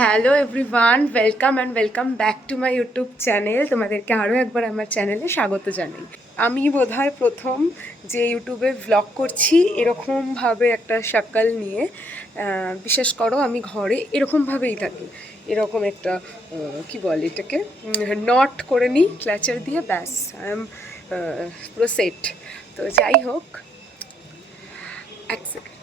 Hello everyone, welcome back to my YouTube channel. তোমাদেরকে আরও একবার আমার চ্যানেলে স্বাগত জানাই। আমি বোধহয় প্রথম যে ইউটিউবে ভ্লগ করছি এরকমভাবে একটা সকাল নিয়ে। বিশেষ করো আমি ঘরে এরকমভাবেই থাকি, এরকম একটা কি বলে এটাকে, নট করে নিই ক্ল্যাচার দিয়ে, ব্যাস আই এম পুরো সেট। তো যাই হোক, এক সেকেন্ড।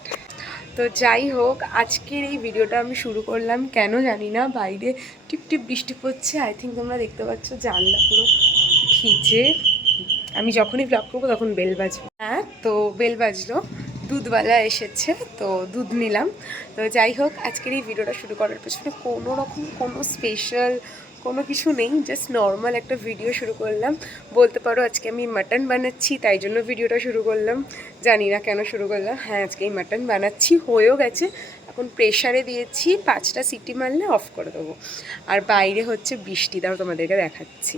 তো যাই হোক, আজকের এই ভিডিওটা আমি শুরু করলাম কেন জানি না, বাইরে টিপ টিপ বৃষ্টি পড়ছে। আই থিঙ্ক তোমরা দেখতে পাচ্ছ জানলা পুরো ভিজে। আমি যখনই ব্লগ করবো তখন বেল বাজবে। হ্যাঁ, তো বেল বাজলো, দুধওয়ালা এসেছে, তো দুধ নিলাম। তো যাই হোক, আজকের এই ভিডিওটা শুরু করার পেছনে কোনো রকম কোনো স্পেশাল কোনো কিছু নেই, জাস্ট নর্মাল একটা ভিডিও শুরু করলাম। বলতে পারো আজকে আমি মাটন বানাচ্ছি, তাই জন্য ভিডিওটা শুরু করলাম। জানি না কেন শুরু করলাম। হ্যাঁ, আজকে এই মাটন বানাচ্ছি, হয়েও গেছে। এখন প্রেশারে দিয়েছি, 5টা সিটি মারলে অফ করে দেবো। আর বাইরে হচ্ছে বৃষ্টি, তাও তোমাদেরকে দেখাচ্ছি।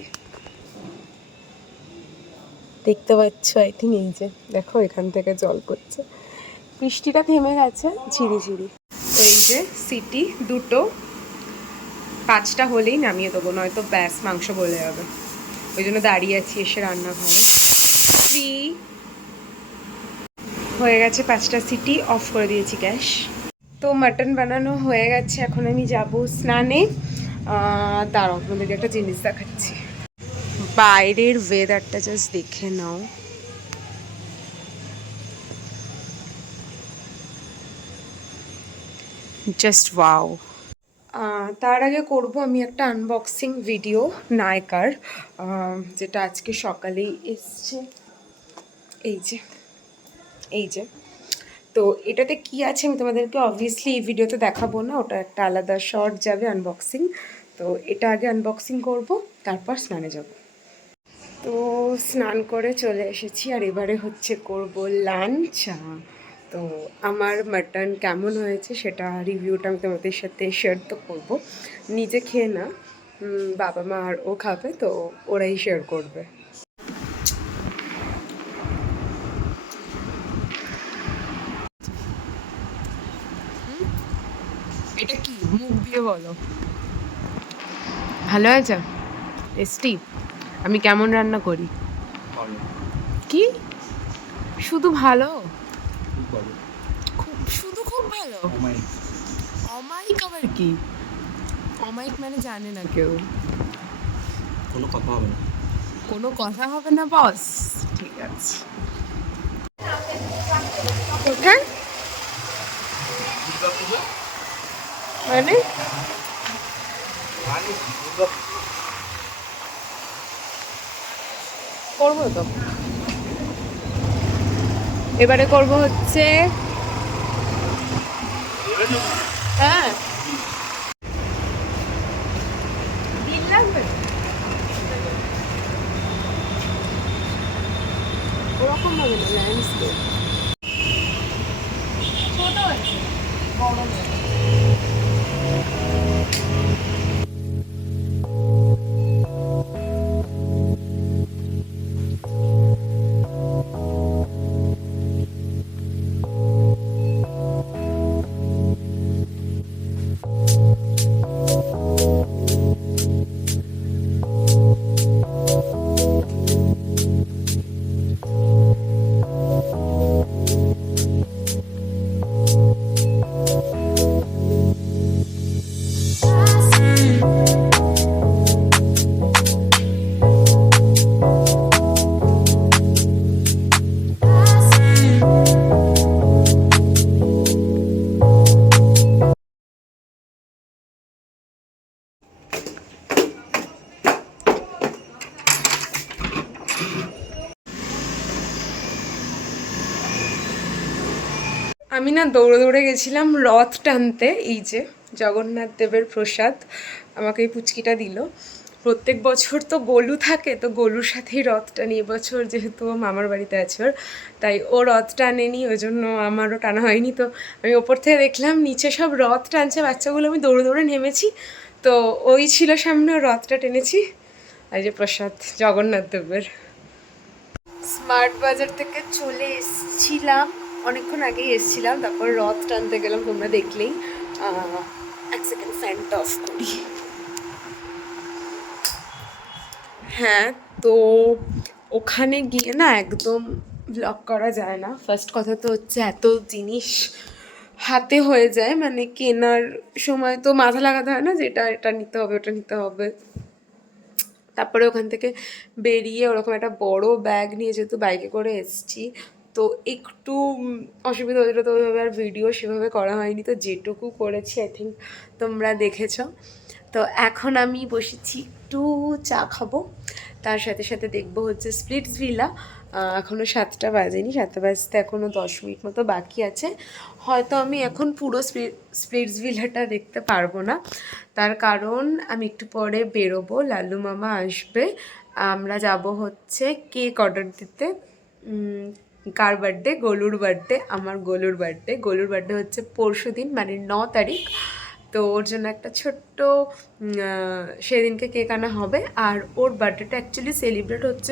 দেখতে পাচ্ছ আই থিঙ্ক, এই যে দেখো এখান থেকে জল পড়ছে। বৃষ্টিটা থেমে গেছে ঝিরিঝিরি। তো এই যে সিটি দুটো, 5টা হলেই নামিয়ে দেবো, নয়তো ব্যাস মাংস গলে যাবে। ওই জন্য দাঁড়িয়ে আছি এসে রান্নাঘরে। হয়ে গেছে 5টা সিটি, অফ করে দিয়েছি গ্যাস। তো মাটন বানানো হয়ে গেছে, এখন আমি যাব স্নানে। দাঁড়াও, আপনাদেরকে একটা জিনিস দেখাচ্ছি। বাইরের ওয়েদারটা জাস্ট দেখে নাও। Just wow. তার আগে করব আমি একটা আনবক্সিং ভিডিও নায়কার, যেটা আজকে সকালেই এসছে। এই যে তো এটাতে কি আছে আমি তোমাদেরকে অবভিয়াসলি এই ভিডিওতে দেখাবো না, ওটা একটা আলাদা শর্ট যাবে আনবক্সিং। তো এটা আগে আনবক্সিং করব, তারপর স্নানে যাব। তো স্নান করে চলে এসেছি, আর এবারে হচ্ছে করব লাঞ্চ। তো আমার মাটন কেমন হয়েছে সেটা রিভিউটা আমি তোমাদের সাথে শেয়ার তো করবো, নিজে খেয়ে না। বাবা মা আর ও খাবে, তো ওরাই শেয়ার করবে। এটা কি মুখ দিয়ে বলো, ভালো হয়েছে? টেস্টি? আমি কেমন রান্না করি? কি শুধু ভালো? খুব ভালো? অমায়িক আবার কি? অমায়িক মানে জানে না কেউ। কোনো কথা হবে না, কোনো কথা হবে না বস। ঠিক আছে, কোথায় মানে? করবো তো, এবারে করবো হচ্ছে, হ্যাঁ দিন লাগবে ওরকম হবে না, ল্যান্ডস্কেপ ছোট আছে, বড় না। আমি না দৌড়ে দৌড়ে গেছিলাম রথ টানতে। এই যে জগন্নাথ দেবের প্রসাদ আমাকে এই পুচকিটা দিল। প্রত্যেক বছর তো গোলু থাকে, তো গোলুর সাথেই রথ টানি। এবছর যেহেতু ও মামার বাড়িতে আছে ওর, তাই ও রথ টানেনি, ওই জন্য আমারও টানা হয়নি। তো আমি ওপর থেকে দেখলাম নিচে সব রথ টানছে বাচ্চাগুলো, আমি দৌড়ে দৌড়ে নেমেছি। তো ওই ছিল সামনে, রথটা টেনেছি। এই যে প্রসাদ জগন্নাথ দেবের। স্মার্ট বাজার থেকে চলে এসছিলাম, অনেকক্ষণ আগেই এসছিলাম, তারপর রথ টানতে গেলাম, তোমরা দেখলেই। এক সেকেন্ড ফ্যানটা অফ করি। হ্যাঁ, তো ওখানে গিয়ে না একদম ব্লগ করা যায় না। ফার্স্ট কথা তো হচ্ছে এত জিনিস হাতে হয়ে যায়, মানে কেনার সময় তো মাথা লাগাতে হয় না যে এটা নিতে হবে ওটা নিতে হবে। তারপরে ওখান থেকে বেরিয়ে ওরকম একটা বড় ব্যাগ নিয়ে যেহেতু বাইকে করে এসেছি, তো একটু অসুবিধা হয়েছিল, তো ওইভাবে আর ভিডিও সেভাবে করা হয়নি। তো যেটুকু করেছি আই থিঙ্ক তোমরা দেখেছ। তো এখন আমি বসেছি একটু চা খাবো, তার সাথে সাথে দেখবো হচ্ছে স্প্লিটস ভিলা। এখনও 7টা বাজেনি, 7টা বাজতে এখনও 10 মিনিট মতো বাকি আছে। হয়তো আমি এখন পুরো স্প্লিটস ভিলাটা দেখতে পারবো না, তার কারণ আমি একটু পরে বেরোবো, লালু মামা আসবে, আমরা যাব হচ্ছে কেক অর্ডার দিতে। কার বার্থডে? গোলুর বার্থডে। আমার গোলুর বার্থডে হচ্ছে পরশুদিন, মানে 9 তারিখ। তো ওর জন্য একটা ছোট্ট সেদিনকে কেক আনা হবে। আর ওর বার্থডেটা অ্যাকচুয়ালি সেলিব্রেট হচ্ছে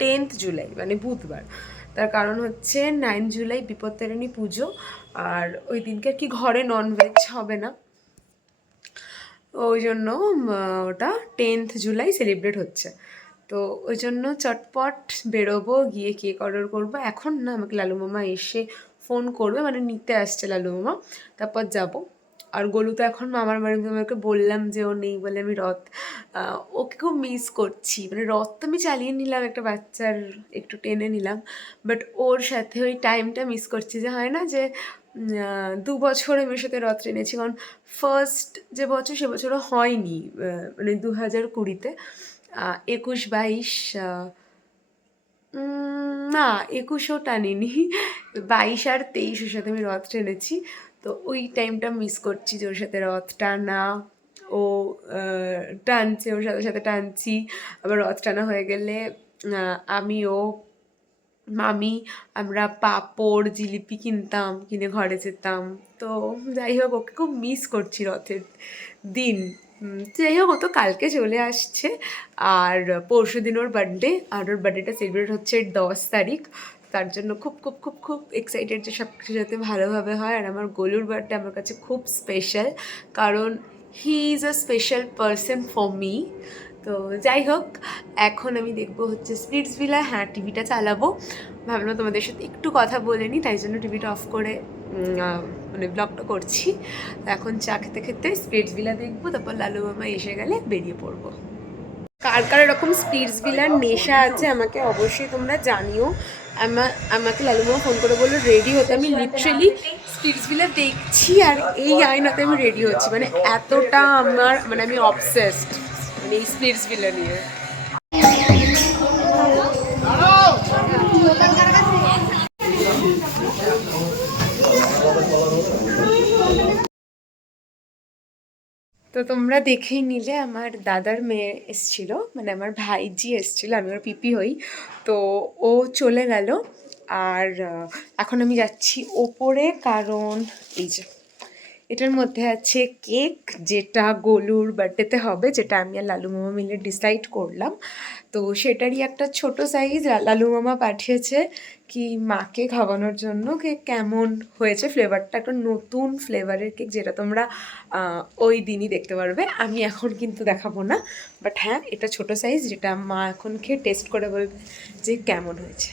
10th জুলাই, মানে বুধবার। তার কারণ হচ্ছে 9 জুলাই বিপত্তারিণী পুজো, আর ওই দিনকে কি ঘরে ননভেজ হবে না, ওই জন্য ওটা 10th জুলাই সেলিব্রেট হচ্ছে। তো ওই জন্য চটপট বেরোবো, গিয়ে কেক অর্ডার করবো। এখন না, আমাকে লালু মামা এসে ফোন করবে, মানে নিতে আসছে লালু মামা, তারপর যাব। আর গোলু তো এখন মামার বাড়ি, আমাকে বললাম যে ও নেই বলে আমি রথ, ওকে খুব মিস করছি। মানে রথ তো আমি চালিয়ে নিলাম, একটা বাচ্চার একটু টেনে নিলাম, বাট ওর সাথে ওই টাইমটা মিস করছি, যে হয় না যে 2 বছর আমি ওর সাথে রথ টেনেছি। কারণ ফার্স্ট যে বছর সে বছরও হয়নি, মানে 2020-তে 21-22, না 21ও টানিনি, 22 আর 23 ওর সাথে আমি রথ টেনেছি। তো ওই টাইমটা মিস করছি, যে ওর সাথে রথ টানা, ও টানছে, ওর সাথে সাথে টানছি। আবার রথ টানা হয়ে গেলে আমি, ও, মামি, আমরা পাঁপড় জিলিপি কিনতাম, কিনে ঘরে যেতাম। তো যাই হোক, ওকে খুব মিস করছি রথের দিন। যাই হোক, ও তো কালকে চলে আসছে, আর পরশু দিন ওর বার্থডে, আর ওর বার্থডেটা সেলিব্রেট হচ্ছে 10 তারিখ। তার জন্য খুব খুব খুব খুব এক্সাইটেড যে সব কিছু যাতে ভালোভাবে হয়। আর আমার গোলুর বার্থডে আমার কাছে খুব স্পেশাল, কারণ he is a special person for me. তো যাই হোক, এখন আমি দেখবো হচ্ছে স্প্লিটস ভিলা। হ্যাঁ, টিভিটা চালাবো, ভাবলাম তোমাদের সাথে একটু কথা বলে নিই, তাই জন্য টিভিটা অফ করে মানে ব্লগটা করছি। এখন চা খেতে খেতে স্প্লিটস ভিলা দেখবো, তারপর লালু মামা এসে গেলে বেরিয়ে পড়বো। কার কার এরকম স্প্লিটস ভিলার নেশা আছে আমাকে অবশ্যই তোমরা জানিও। আমাকে লালু মামা ফোন করে বললো রেডি হতে, আমি লিটারেলি স্প্লিটস ভিলা দেখছি আর এই আয়নাতে আমি রেডি হচ্ছি, মানে এতটা আমার, মানে আমি অবসেসড মানে এই স্প্লিটস ভিলা নিয়ে। তো তোমরা দেখেই নিলে, আমার দাদার মেয়ে এসছিল, মানে আমার ভাইজি এসছিল, আমি ওর পিপি হই। তো ও চলে গেল, আর এখন আমি যাচ্ছি ওপরে, কারণ এই যে এটার মধ্যে আছে কেক, যেটা গোলুর বার্থডেতে হবে, যেটা আমি আর লালু মামা মিলে ডিসাইড করলাম। তো সেটারই একটা ছোট সাইজ লালু মামা পাঠিয়েছে কি মাকে খাওয়ানোর জন্য। কেক কেমন হয়েছে, ফ্লেভারটা একটা নতুন ফ্লেভারের কেক, যেটা তোমরা ওই দিনই দেখতে পারবে, আমি এখন কিন্তু দেখাবো না। বাট হ্যাঁ, এটা ছোট সাইজ, যেটা মা এখন খেয়ে টেস্ট করে বলবে যে কেমন হয়েছে।